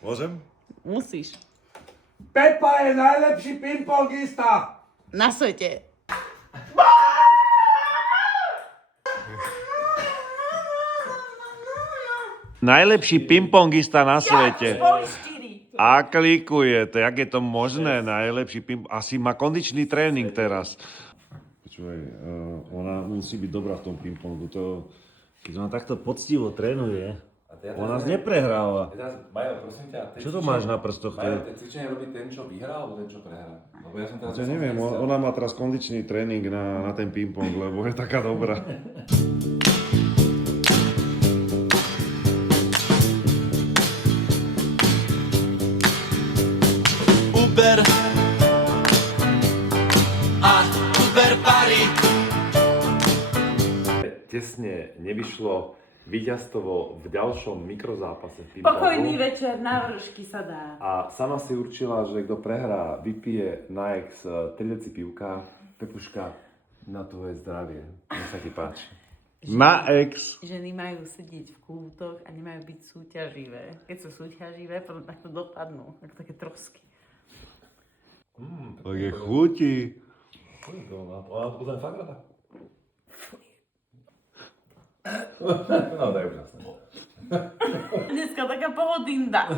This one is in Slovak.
Môžem? Musíš. Pepa je najlepší pingpongista! Na svete. Najlepší pingpongista na svete. Boli 4. A klikujete, jak je to možné, najlepší asi má kondičný tréning teraz. Počúvaj, ona musí byť dobrá v tom pingpongu, keď ona takto poctivo trénuje, ona nás neprehráva. Majo, prosím ťa, Čo to máš na prstoch? Majo, tie cvičenie robí ten, čo vyhrá, alebo ten, čo prehrá? Lebo ja som teraz... Ja neviem, ona má teraz kondičný tréning na ten pingpong, lebo je taká dobrá. Uber a Uber Party. Tesne nevyšlo víťazstvo v ďalšom mikrozápase v pingpongu. Pokojný večer, na vršky sa dá. A sama si určila, že kto prehrá, vypije na ex 3 deci pivka. Pepuška, na tvoje zdravie. Nech sa ti páči. Na ex. Ženy majú sedieť v kútoch a nemajú byť súťaživé. Keď sú súťaživé, potom takto dopadnú, ako také trosky. Tak je chutí. Ona to potom fakt rada. No, to je úžasné. Dneska taká pohodinda.